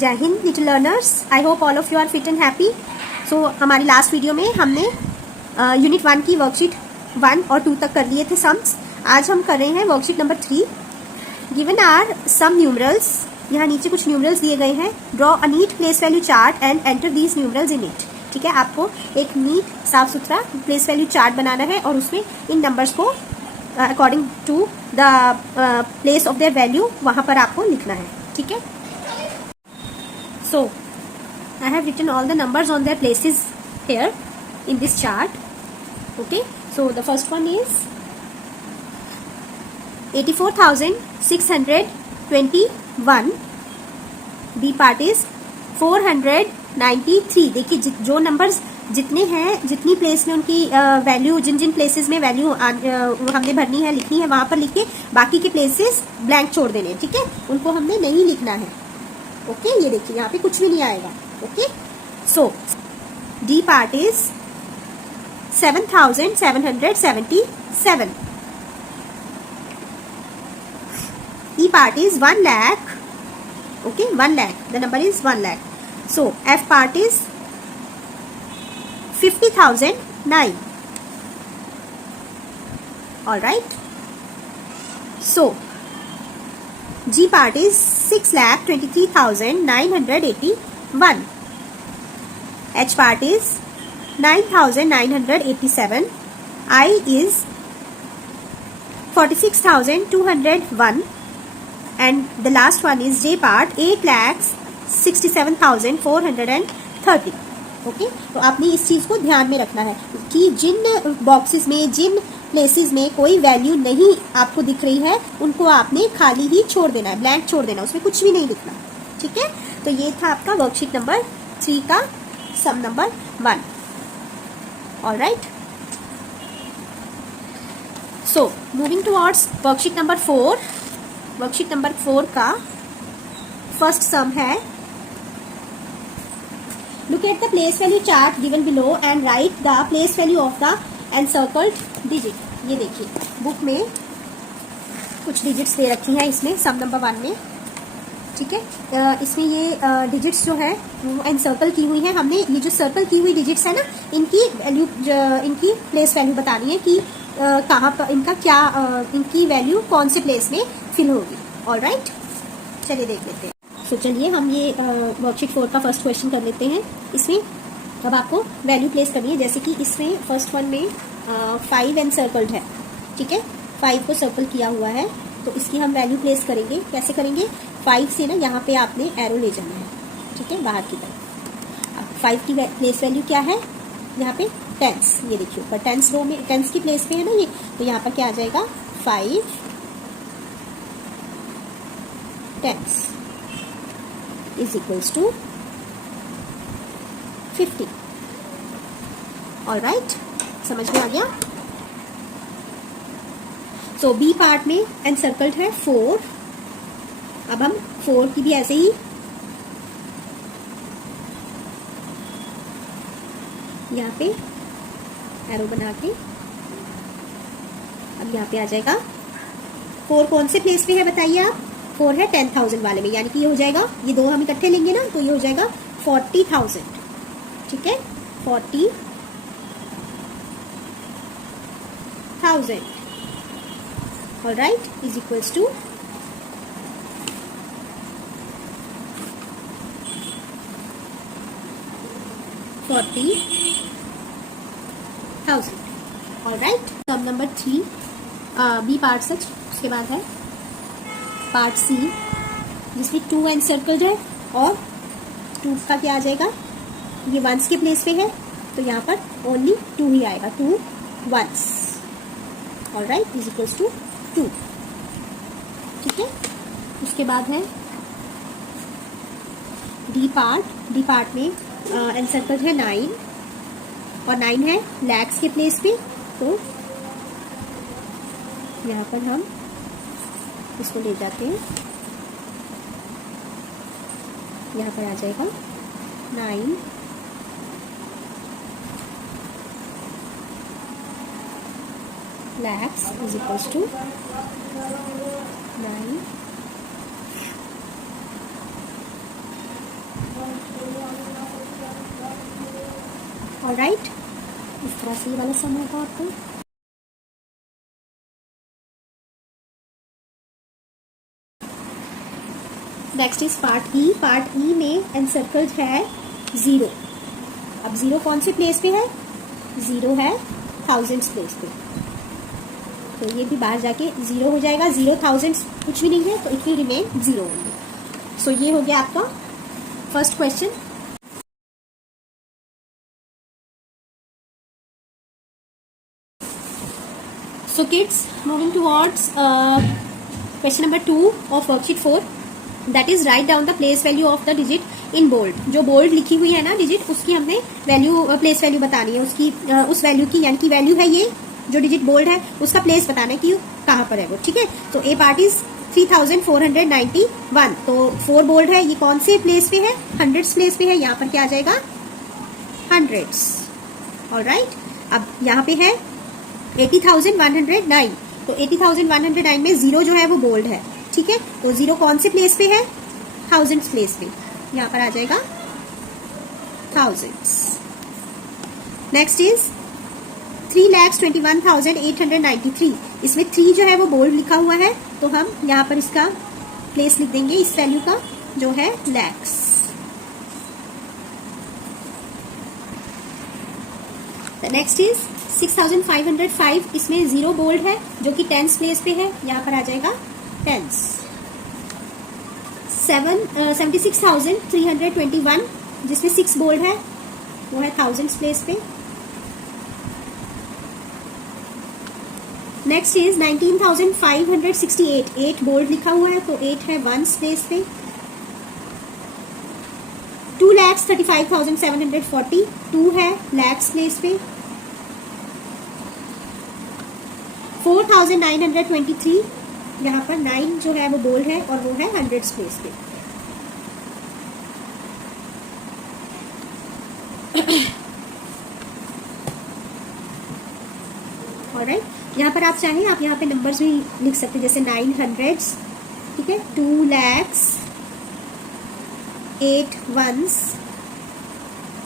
जय Hind little learners, I hope all of you are fit and happy. So हमारी last video में हमने unit 1 की वर्कशीट 1 और 2 तक कर लिए थे सम्स। आज हम कर रहे हैं worksheet number 3। Given are some numerals, यहाँ नीचे कुछ न्यूमरल्स दिए गए हैं। Draw a neat place value chart and enter these numerals in it. ठीक है, आपको एक नीट साफ सुथरा प्लेस वैल्यू चार्ट बनाना है और उसमें इन नंबर्स को according to the place of their value वहां पर आपको लिखना है। ठीक है, so I have written all the numbers on their places here in this chart. Okay, so the first one is 84,621. B part is 493. देखिए जो नंबर्स जितने हैं, जितनी प्लेस में उनकी वैल्यू, जिन जिन प्लेसेस में वैल्यू हमने भरनी है, लिखनी है, वहां पर लिख के बाकी के प्लेसेस ब्लैंक छोड़ देने। ठीक है, उनको हमने नहीं लिखना है। ओके, ये देखिए यहाँ पे कुछ भी नहीं आएगा। Okay, so D part is 7,777. E part is 1 lakh. Okay, 1 lakh, the number is 1 lakh. So F part is 50,009. All right, so G part is 6,23,981. H part is 9,987. I is 46,201. And the last one is J part 8,67,430. Okay, तो आपने इस चीज को ध्यान में रखना है कि जिन बॉक्सेस में, जिन प्लेसेस में कोई वैल्यू नहीं आपको दिख रही है, उनको आपने खाली ही छोड़ देना है, ब्लैंक छोड़ देना, उसमें कुछ भी नहीं लिखना। ठीक है, तो ये था आपका वर्कशीट नंबर 3 का sum number 1। Alright, so moving towards worksheet number 4। Worksheet number 4 का फर्स्ट सम है, look at the place value chart given below and write the place value of the encircled digit. ये देखिए बुक में कुछ digits दे रखी हैं इसमें सम नंबर 1 में। ठीक है, इसमें ये डिजिट्स जो है वो एनसर्कल की हुई है। हमने ये जो सर्कल की हुई डिजिट्स है ना, इनकी वैल्यू, इनकी प्लेस वैल्यू बतानी है कि कहाँ पर इनका क्या, इनकी वैल्यू कौन से प्लेस में फिल होगी। ऑलराइट, चलिए देख लेते हैं। तो चलिए हम ये वर्कशीट 4 का फर्स्ट क्वेश्चन कर लेते हैं। इसमें अब आपको वैल्यू प्लेस करनी है, जैसे कि इसमें फर्स्ट वन में 5 एनसर्कल्ड है। ठीक है, 5 को सर्कल किया हुआ है, तो इसकी हम वैल्यू प्लेस करेंगे। कैसे करेंगे? 5 से ना यहाँ पे आपने एरो ले जाना है। ठीक है, बाहर की तरफ। अब 5 की प्लेस वैल्यू क्या है? यहाँ पे टेंस, ये देखिए ऊपर टेंस रो में, टेंस की प्लेस पे है ना ये, तो यहाँ पर क्या आ जाएगा? 5 tense is equals to 50. Alright, समझ में आ गया? So B पार्ट में encircled है 4। अब हम 4 की भी ऐसे ही यहाँ पे एरो बना के, अब यहाँ पे आ जाएगा 4 कौन से प्लेस पे है बताइए आप? 4 है 10,000 वाले में, यानी कि ये हो जाएगा, ये दो हम इकट्ठे लेंगे ना, तो ये हो जाएगा 40,000। ठीक है, 40,000। Alright, is equals to 40,000। Alright, sum number 3 B part such. उसके बाद है पार्ट सी, जिसमें 2 एनसर्कल्ड है और 2 का क्या आ जाएगा? ये वंस के प्लेस पे है, तो यहाँ पर ओनली 2 ही आएगा, 2 ones. Alright, is equals to 2। ठीक है, उसके बाद है डी पार्ट। डी पार्ट में एनसर्कल्ड है 9 और 9 है लैक्स के प्लेस पे, तो यहाँ पर हम इसको ले जाते हैं, यहाँ पर आ जाएगा 9 lakhs is equals to 9 alright, इस तरह से ये वाला सम होगा आपको। Next is part E. Part E में एनसर्कल्ड है 0। अब 0 कौन से प्लेस पे है? 0 है थाउजेंड्स प्लेस पे, तो ये भी बाहर जाके 0 हो जाएगा। 0 थाउजेंड्स कुछ भी नहीं है, तो इट विल रिमेन 0 होंगे। सो ये हो गया आपका first question. So kids, moving towards question number 2 of worksheet 4, that is write down the place value of the digit in bold। जो bold लिखी हुई है ना डिजिट, उसकी हमने वैल्यू प्लेस वैल्यू बतानी है, उसकी उस वैल्यू की, यानी कि वैल्यू है ये जो डिजिट बोल्ड है उसका प्लेस बताना है कि कहाँ पर है वो, ठीक है। तो ए पार्ट इज 3491, तो 4 बोल्ड है, ये कौन से प्लेस पे है? हंड्रेड्स प्लेस पे है, यहाँ पर क्या आ जाएगा? हंड्रेड्स। ऑलराइट, अब यहाँ पे है 80,109, तो 80,109 में 0 जो है वो बोल्ड है, ठीक है। तो 0 कौन से प्लेस पे है? थाउजेंड्स प्लेस पे, यहाँ पर आ जाएगा थाउजेंड्स। नेक्स्ट इज 3,21,893, इसमें 3 जो है वो बोल्ड लिखा हुआ है, तो हम यहाँ पर इसका प्लेस लिख देंगे इस वैल्यू का जो है लैक्स। नेक्स्ट इज 6,505, इसमें 0 बोल्ड है जो कि टेंस प्लेस पे है, यहाँ पर आ जाएगा टेंस। 76,321, जिसमें 6 बोल्ड है, वो है थाउजेंड्स प्लेस पे। नेक्स्ट इज 19,568, 8 बोल्ड लिखा हुआ है, तो 8 है वंस प्लेस पे। 2,35,740, 2 है लैक्स प्लेस पे। 4,923, यहाँ पर 9 जो है वो बोल्ड है और वो है हंड्रेड्स प्लेस पे। ऑलराइट, यहाँ पर आप चाहें आप यहाँ पे नंबर्स भी लिख सकते हैं, जैसे 900s, ठीक है, 2 lakhs, 8 ones,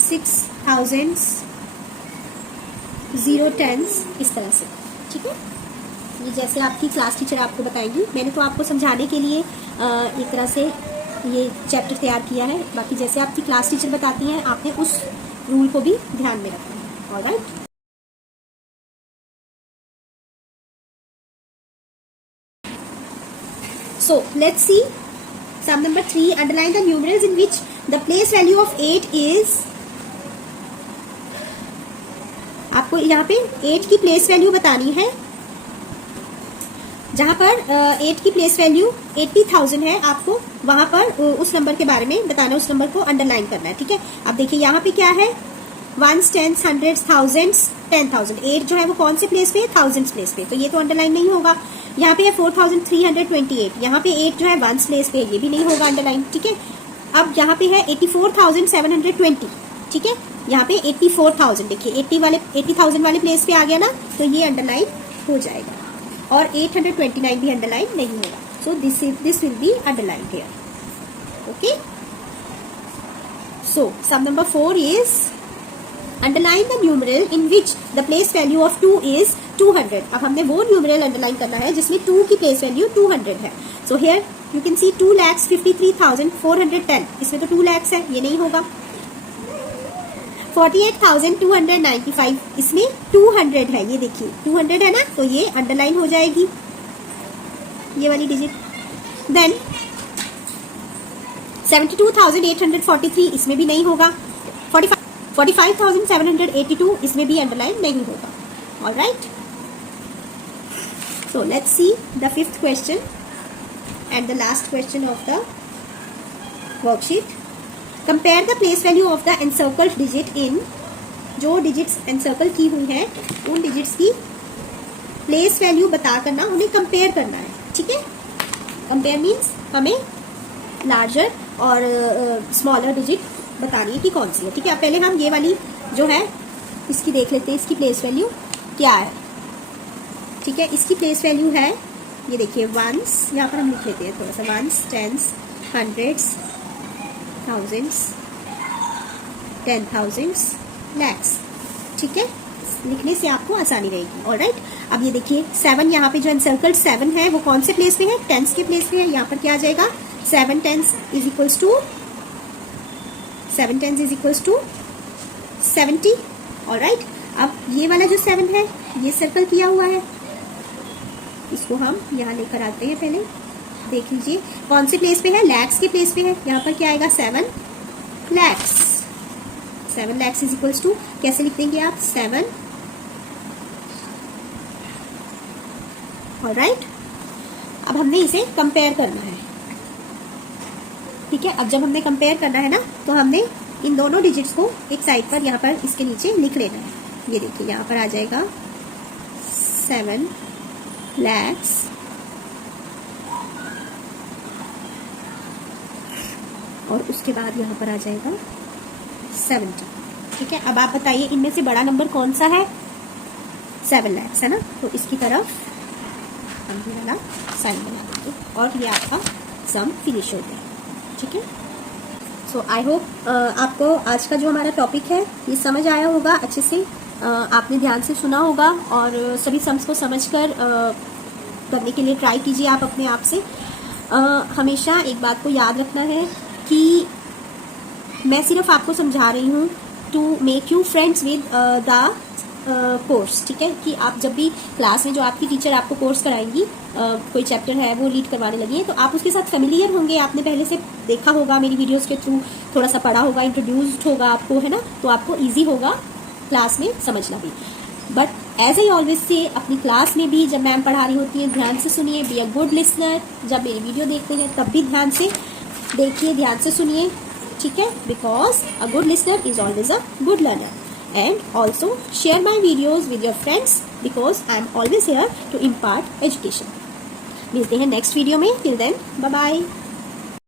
6 thousands, 0 tens, इस तरह से, ठीक है। ये जैसे आपकी क्लास टीचर आपको बताएंगी, मैंने तो आपको समझाने के लिए एक तरह से ये चैप्टर तैयार किया है, बाकी जैसे आपकी क्लास टीचर बताती हैं आपने उस रूल को भी ध्यान में रखना है। Alright, so let's see sum number 3, underline the numerals in which the place value of 8 is, आपको यहाँ पे 8 की प्लेस वैल्यू बतानी है। जहां पर 8 की प्लेस वैल्यू 80,000 है, आपको वहां पर उस नंबर के बारे में बताना, उस नंबर को अंडरलाइन करना है, ठीक है। अब देखिए यहाँ पे क्या है, वंस, टेंस, हंड्रेड्स, थाउजेंड्स, 10,000। 8 जो है वो कौन से प्लेस पे है? थाउजेंड्स प्लेस पे, तो ये तो अंडरलाइन नहीं होगा। यहाँ पे है 4,328, यहाँ पे 8 जो है वंस प्लेस पे, ये भी नहीं होगा अंडरलाइन, ठीक है। अब यहाँ पे है 84,720, ठीक है, यहाँ पे 84,000, देखिए 80,000 वाले प्लेस पे आ गया ना, तो ये अंडरलाइन हो जाएगा। और 829 भी अंडरलाइन नहीं होगा, so this will be underline here, okay. So some number 4 is underline the numeral in which the place value of 2 is 200। अब हमने वो न्यूमरल अंडरलाइन करना है जिसमें 2 की प्लेस वैल्यू 200 है। So here you can see 2,53,410, इसमें तो 2 lakhs है, ये नहीं होगा। 48,295, इसमें 200 है, ये देखिए 200 है ना, तो ये अंडरलाइन हो जाएगी ये वाली डिजिट। देन 72,843, इसमें भी नहीं होगा। 45,782, इसमें भी अंडरलाइन नहीं होगा। Alright, so let's see the 5th question and the last question of the worksheet. Compare the place value of the encircled digit in, जो डिजिट्स एनसर्कल की हुई है उन डिजिट्स की प्लेस वैल्यू बता करना, उन्हें कंपेयर करना है, ठीक है। कंपेयर मीन्स हमें लार्जर और स्मॉलर डिजिट बतानी है कि कौन सी है, ठीक है। अब पहले हम ये वाली जो है इसकी देख लेते हैं, इसकी प्लेस वैल्यू क्या है, ठीक है। इसकी प्लेस वैल्यू है, ये देखिए वंस, यहाँ पर हम लिख लेते हैं थोड़ा सा, ones, tens, hundreds, thousands, 10 thousands, lakhs। ठीक है, लिखने से आपको आसानी रहेगी। ऑलराइट, अब ये देखिए 7 यहाँ पे जो एनसर्कल्ड 7 है वो कौन से प्लेस पे है? टेंस के प्लेस पे है। यहाँ पर क्या आ जाएगा? 7 tens is equals to 70। Alright, अब ये वाला जो 7 है ये सर्कल किया हुआ है, इसको हम यहाँ लेकर आते हैं। पहले देख लीजिए कौन से प्लेस पे है? लैक्स के प्लेस पे है। यहाँ पर क्या आएगा? 7 lakhs। 7 lakhs is equals to, कैसे लिख देंगे आप? 7। ऑलराइट, अब हमने इसे कंपेयर करना है। ठीक है, अब जब हमने कंपेयर करना है ना, तो हमने इन दोनों डिजिट्स को एक साइड पर यहाँ पर इसके नीचे लिख लेना है। ये देखिए यहाँ पर आ जाएगा 7 lakhs और उसके बाद यहाँ पर आ जाएगा 70। ठीक है, अब आप बताइए इनमें से बड़ा नंबर कौन सा है? 7 lakhs है ना, तो इसकी तरफ हम ये वाला साइन बना देंगे और ये आपका सम फिनिश हो गया। ठीक है, सो आई होप आपको आज का जो हमारा टॉपिक है ये समझ आया होगा अच्छे से। आपने ध्यान से सुना होगा और सभी सम्स को समझकर करने के लिए ट्राई कीजिए आप अपने आप से। हमेशा एक बात को याद रखना है कि मैं सिर्फ आपको समझा रही हूँ to make you friends with the course. ठीक है, कि आप जब भी क्लास में जो आपकी टीचर आपको कोर्स कराएंगी, कोई चैप्टर है वो लीड करवाने लगी है, तो आप उसके साथ फेमिलियर होंगे। आपने पहले से देखा होगा मेरी वीडियोस के थ्रू, थोड़ा सा पढ़ा होगा, इंट्रोड्यूस्ड होगा आपको, है ना, तो आपको ईजी होगा क्लास में समझना भी। But as I always say, अपनी क्लास में भी जब मैम पढ़ा रही होती है ध्यान से सुनिए, बी अ गुड लिसनर। जब मेरी वीडियो देखते हैं तब भी ध्यान से देखिए, ध्यान से सुनिए। ठीक है, because a good listener is always a good learner. And also share my videos with your friends because I am always here to impart education. मिलते हैं नेक्स्ट वीडियो में। Till then, bye bye.